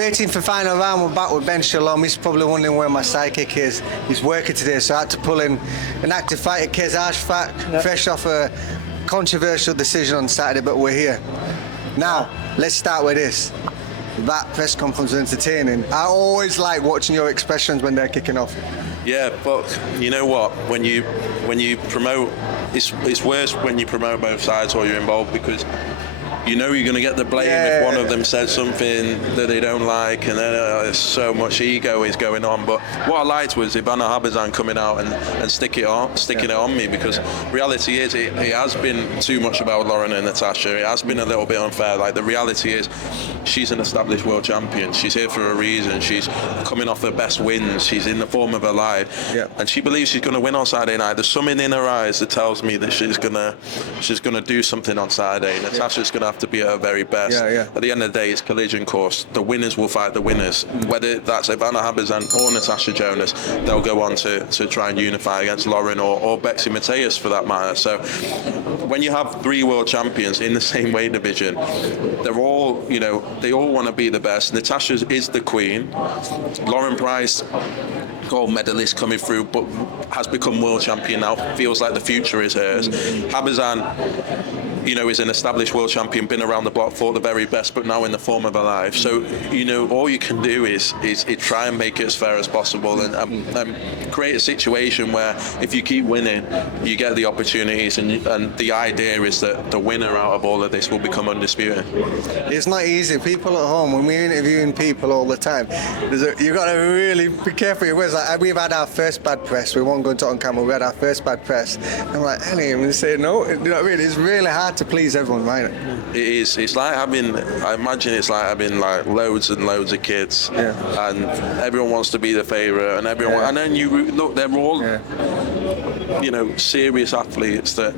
18th for final round, we're back with Ben Shalom. He's probably wondering where my sidekick is. He's working today, so I had to pull in an active fighter, Kez Ashfaq, fresh off a controversial decision on Saturday, but we're here. Now, let's start with this. That press conference was entertaining. I always like watching your expressions when they're kicking off. Yeah, but you know what? When you promote, it's worse when you promote both sides or you're involved, because you know you're going to get the blame if one of them says something that they don't like, and then there's so much ego is going on. But what I liked was Ivana Habazan coming out and sticking it on me, because reality is it has been too much about Lauren and Natasha. It has been a little bit unfair. Like, the reality is she's an established world champion. She's here for a reason. She's coming off her best wins. She's in the form of her life, and she believes she's going to win on Saturday night. There's something in her eyes that tells me that she's gonna do something on Saturday. Natasha's going to have to be at her very best. At the end of the day, it's collision course. The winners will fight the winners. Whether that's Ivana Habazan or Natasha Jonas, they'll go on to try and unify against Lauren or Betsy Mateus for that matter. So when you have three world champions in the same weight division, they're all, they all want to be the best. Natasha is the queen. Lauren Price, gold medalist coming through, but has become world champion now. Feels like the future is hers. Habazan, is an established world champion, been around the block, fought the very best, but now in the form of her life. So, all you can do is try and make it as fair as possible and create a situation where if you keep winning, you get the opportunities, and the idea is that the winner out of all of this will become undisputed. It's not easy. People at home, when we're interviewing people all the time, you got to really be careful your words. Like, we've had our first bad press. We won't go into it on camera. We had our first bad press. I'm like, Ellie, I'm going to say no. You know what I mean? It's really hard to please everyone, right? It is. It's like I imagine it's like having like loads and loads of kids, and everyone wants to be the favourite, and everyone, and then you look, they're all, serious athletes that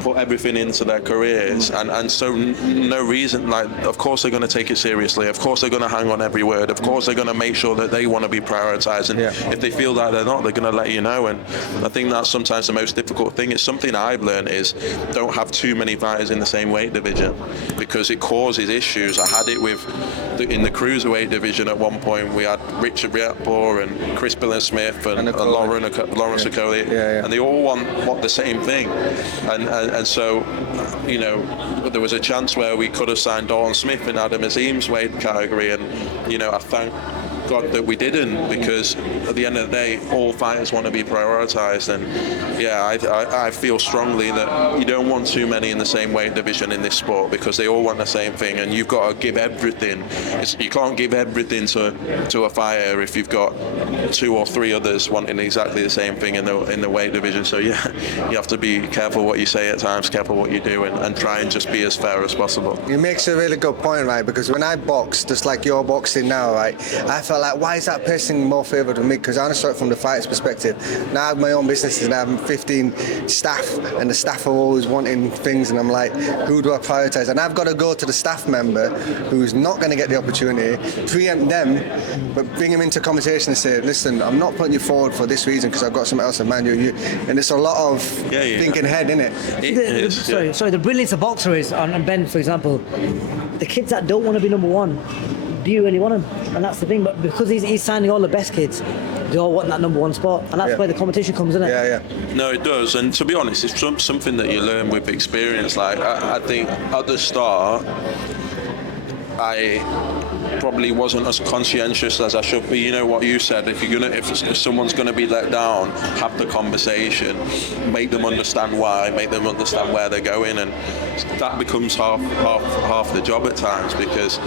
put everything into their careers, and so no reason, like, of course they're going to take it seriously. Of course they're going to hang on every word. Of course they're going to make sure that they want to be prioritised, and if they feel like they're not, they're going to let you know. And I think that's sometimes the most difficult thing. It's something I've learned is don't have too many fighters in the same weight division, because it causes issues. I had it in the cruiserweight division at one point. We had Richard Riatbor and Chris Smith and Lawrence Okoli, and they all want the same thing. And so, there was a chance where we could have signed Dalton Smith in Adam Azim's weight category, and I thank God that we didn't, because at the end of the day, all fighters want to be prioritised. And I feel strongly that you don't want too many in the same weight division in this sport, because they all want the same thing, and you've got to give everything. You can't give everything to a fighter if you've got two or three others wanting exactly the same thing in the weight division. So you have to be careful what you say at times, careful what you do, and try and just be as fair as possible. You make a really good point, right? Because when I box, just like you're boxing now, right, I felt like, why is that person more favoured than me? Because I understand it from the fighter's perspective. Now I have my own businesses and I have 15 staff, and the staff are always wanting things, and I'm like, who do I prioritise? And I've got to go to the staff member who's not going to get the opportunity, preempt them, but bring him into conversation and say, listen, I'm not putting you forward for this reason because I've got something else in mind. And it's a lot of thinking ahead, isn't it? Sorry, the brilliance of boxer is, and Ben, for example, the kids that don't want to be number one, do you really want them? And that's the thing. But because he's signing all the best kids, they all want that number one spot, and that's where the competition comes, isn't it? No, it does. And to be honest, it's something that you learn with experience. Like, I think at the start, I probably wasn't as conscientious as I should be. You know what you said, if someone's gonna be let down, have the conversation, make them understand why, make them understand where they're going, and that becomes half the job at times, because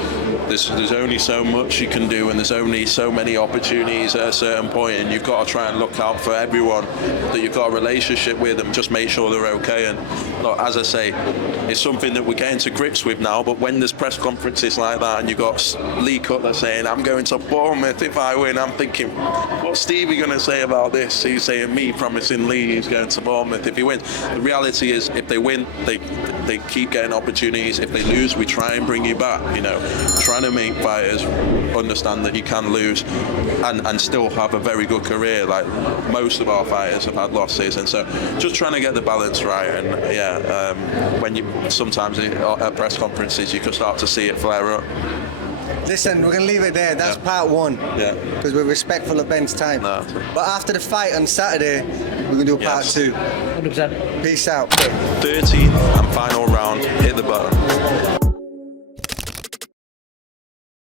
there's only so much you can do, and there's only so many opportunities at a certain point, and you've got to try and look out for everyone that you've got a relationship with, and just make sure they're okay. And look, as I say, it's something that we're getting to grips with now, but when there's press conferences like that and you've got Lee Cutler saying, I'm going to Bournemouth if I win, I'm thinking, what's Stevie going to say about this? He's saying me promising Lee he's going to Bournemouth if he wins. The reality is, if they win, they keep getting opportunities. If they lose, we try and bring you back, trying to make fighters understand that you can lose and still have a very good career. Like, most of our fighters have had losses, and so just trying to get the balance right. And when you sometimes at press conferences you can start to see it flare up. Listen, we're gonna leave it there. That's Yeah. part one. Yeah. Because we're respectful of Ben's time. No. But after the fight on Saturday, we're gonna do a part Yes. two. 100%. Peace out. 30th and final round. Hit